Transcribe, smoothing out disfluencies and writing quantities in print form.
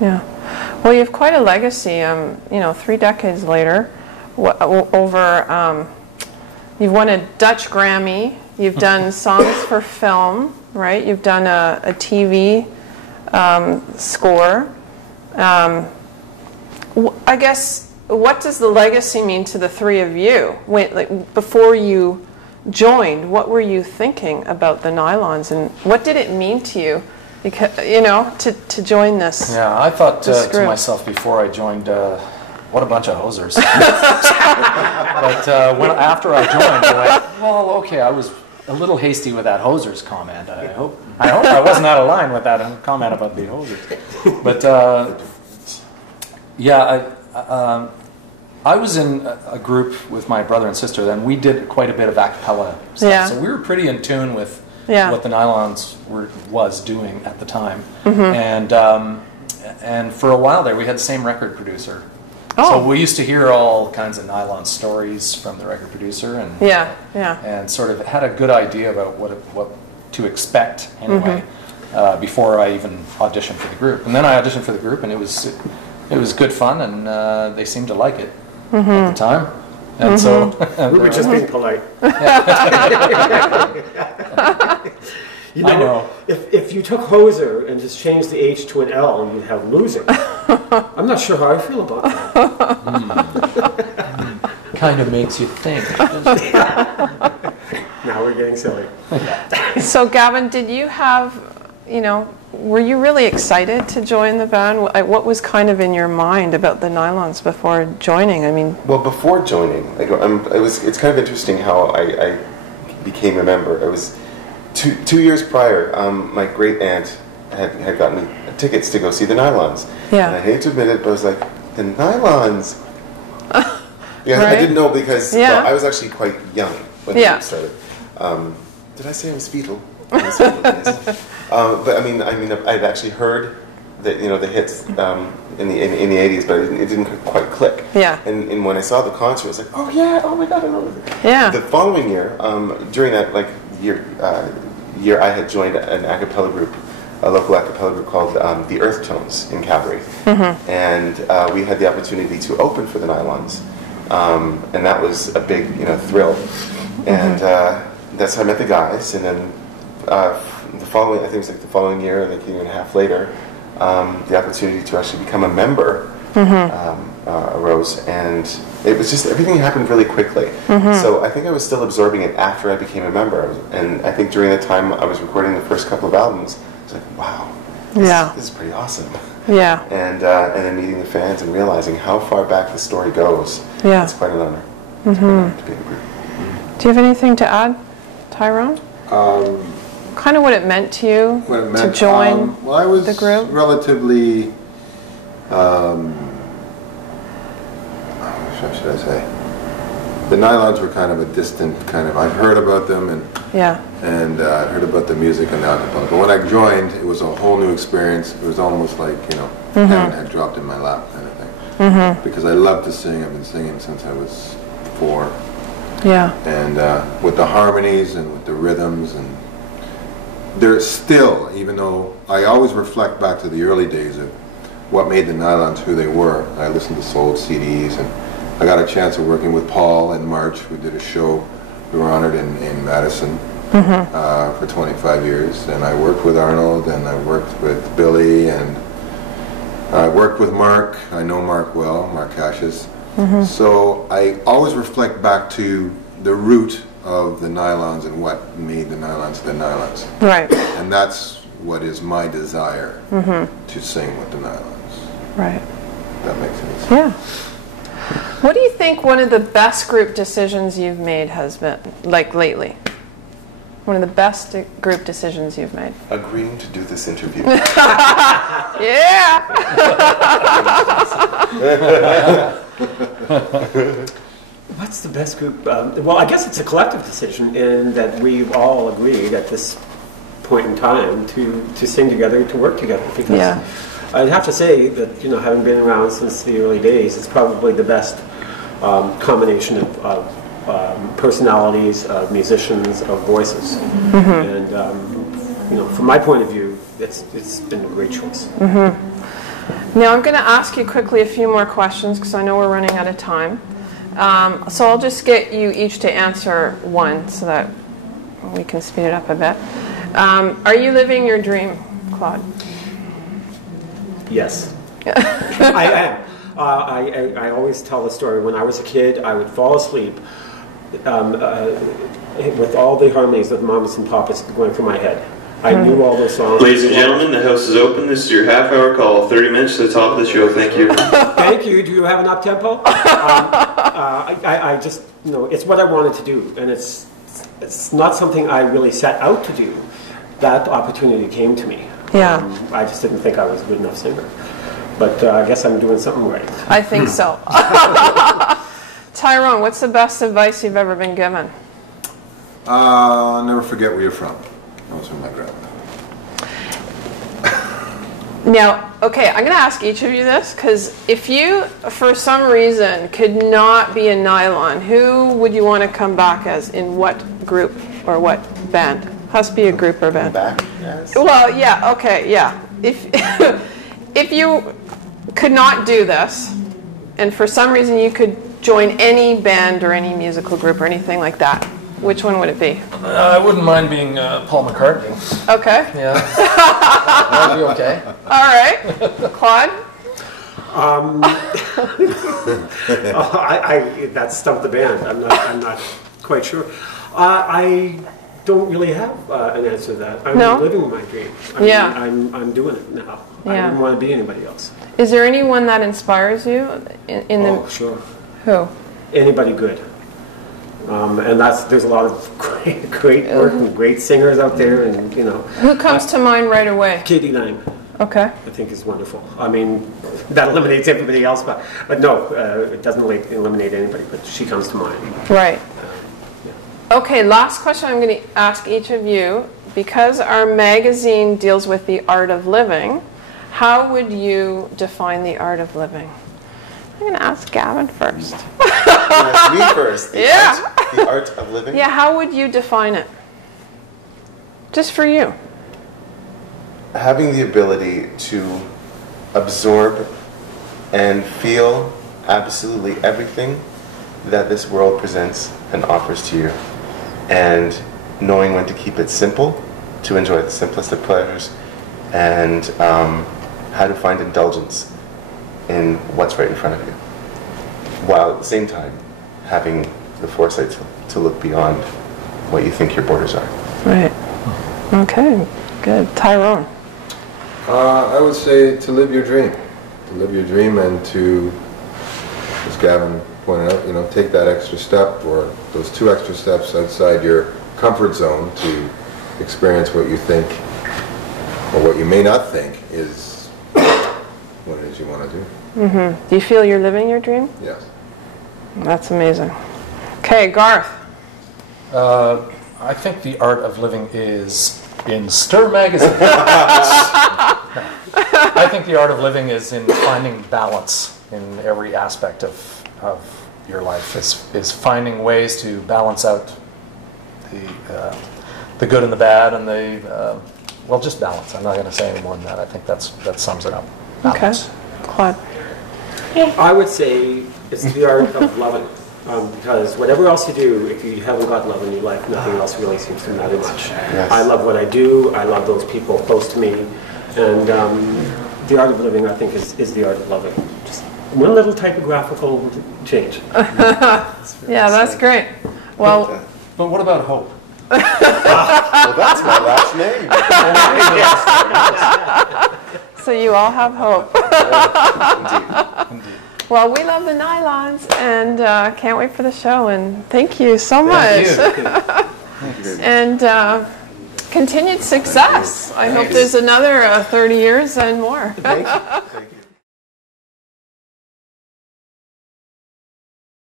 Yeah. Well, you have quite a legacy. 3 decades later, you've won a Dutch Grammy. You've done songs for film, right? You've done a TV score. I guess, what does the legacy mean to the three of you? Before you joined, what were you thinking about the Nylons, and what did it mean to you? Because, to join this. Yeah, I thought to myself before I joined, what a bunch of hosers. But after I joined, I went, well, okay, I was a little hasty with that hosers comment. I hope I wasn't out of line with that comment about the hosers. But I was in a group with my brother and sister, and we did quite a bit of a cappella stuff. Yeah. So we were pretty in tune with what the Nylons was doing at the time. Mm-hmm. And for a while there, we had the same record producer. Oh. So we used to hear all kinds of Nylon stories from the record producer, and and sort of had a good idea about what to expect anyway, before I even auditioned for the group. And then I auditioned for the group, and it was good fun, and they seemed to like it at the time. And so we were just being polite. I know. If you took hoser and just changed the H to an L, you'd have losing. I'm not sure how I feel about that. Kind of makes you think. Now we're getting silly. So, Gavin, did you have, were you really excited to join the band? What was kind of in your mind about the Nylons before joining? I mean, well, before joining, it's kind of interesting how I became a member. It was 2 years prior. My great aunt had gotten me tickets to go see the Nylons. Yeah. And I hate to admit it, but I was like, the Nylons. Yeah, right? I didn't know because I was actually quite young when the group started. Did I say I was fetal? I was fetal, yes. But I mean, I'd actually heard that the hits in the 80s, but it didn't quite click. Yeah. And when I saw the concert, I was like, oh my God, I know this. Yeah. The following year, during that year, I had joined an a cappella group, a local a cappella group called the Earth Tones in Calgary, and we had the opportunity to open for the Nylons, and that was a big thrill, and that's how I met the guys, and then the following year, like a year and a half later, the opportunity to actually become a member arose, and it was just, everything happened really quickly. So I think I was still absorbing it after I became a member, and I think during the time I was recording the first couple of albums, I was like, wow, this is pretty awesome. Yeah. And then meeting the fans and realizing how far back the story goes. Yeah. It's quite an honor. It's quite an honor to be in the group. Do you have anything to add, Tyrone? Kind of what it meant to you to join well, I was the group? Relatively, how should I say? The Nylons were kind of a distant I'd heard about them and I'd heard about the music and the acapella. But when I joined, it was a whole new experience. It was almost like heaven had dropped in my lap kind of thing. Because I love to sing. I've been singing since I was 4. Yeah. And with the harmonies and with the rhythms, and there's still, even though I always reflect back to the early days of what made the Nylons who they were. I listened to soul CDs, and I got a chance of working with Paul in March. We did a show. We were honored in Madison for 25 years, and I worked with Arnold, and I worked with Billy, and I worked with Mark. I know Mark well, Mark Cassius. So I always reflect back to the root of the Nylons and what made the Nylons the Nylons. Right. And that's what is my desire to sing with the Nylons. Right. That makes sense. Yeah. What do you think one of the best group decisions you've made has been, lately? One of the best group decisions you've made? Agreeing to do this interview. Yeah! What's the best group? Well, I guess it's a collective decision in that we've all agreed at this point in time to sing together, to work together. Because I'd have to say that, having been around since the early days, it's probably the best combination of personalities, of musicians, of voices. And, from my point of view, it's been a great choice. Now I'm going to ask you quickly a few more questions because I know we're running out of time. So I'll just get you each to answer one so that we can speed it up a bit. Are you living your dream, Claude? Yes. I am. I always tell the story. When I was a kid, I would fall asleep with all the harmonies of Mamas and Papas going through my head. I knew all those songs. Ladies and gentlemen, the house is open. This is your half-hour call. 30 minutes to the top of the show. Thank you. Thank you. Do you have an up-tempo? I just, it's what I wanted to do, and it's not something I really set out to do. That opportunity came to me. Yeah. I just didn't think I was a good enough singer. But I guess I'm doing something right. I think so. Tyrone, what's the best advice you've ever been given? Never forget where you're from. That was from my grandmother. Now, okay, I'm going to ask each of you this, because if you, for some reason, could not be a Nylon, who would you want to come back as, in what group or what band? Has to be a group or band. Back, yes. Well, yeah, okay, yeah. If you could not do this, and for some reason you could join any band or any musical group or anything like that, which one would it be? I wouldn't mind being Paul McCartney. Okay. Yeah. That'd be okay. All right. Claude? That stumped the band. I'm not quite sure. I don't really have an answer to that. I'm living my dream. I'm doing it now. I wouldn't want to be anybody else. Is there anyone that inspires you? Oh, sure. Who? Anybody good. And there's a lot of great work and great singers out there, and Who comes to mind right away? Katie Lang. Okay. I think is wonderful. I mean, that eliminates everybody else, but no, it doesn't eliminate anybody. But she comes to mind. Right. Okay. Last question I'm going to ask each of you, because our magazine deals with the art of living. How would you define the art of living? I'm going to ask Gavin first. Ask me first. The art of living? Yeah, how would you define it? Just for you. Having the ability to absorb and feel absolutely everything that this world presents and offers to you. And knowing when to keep it simple, to enjoy the simplest of pleasures, and how to find indulgence in what's right in front of you, while at the same time having the foresight to look beyond what you think your borders are. Right. Okay, good. Tyrone? I would say to live your dream. To live your dream and to, as Gavin pointed out, take that extra step or those 2 extra steps outside your comfort zone to experience what you think or what you may not think is what it is you want to do. Mm-hmm. Do you feel you're living your dream? Yes. That's amazing. Okay, Garth. I think the art of living is in Stir magazine. I think the art of living is in finding balance in every aspect of your life. Is finding ways to balance out the good and the bad and just balance. I'm not going to say any more than that. I think that sums it up. Balance. Okay. Claude? I would say it's the art of loving. Because whatever else you do, if you haven't got love in your life, nothing else really seems to matter much. Yes. I love what I do. I love those people close to me. And the art of living, I think, is the art of loving. Just one little typographical change. Yeah, that's great. Well, but what about hope? Well, that's my last name. So you all have hope. Indeed. Well, we love the Nylons and can't wait for the show. And thank you so much. Thank you. And continued success. I hope there's another 30 years and more. Thank you.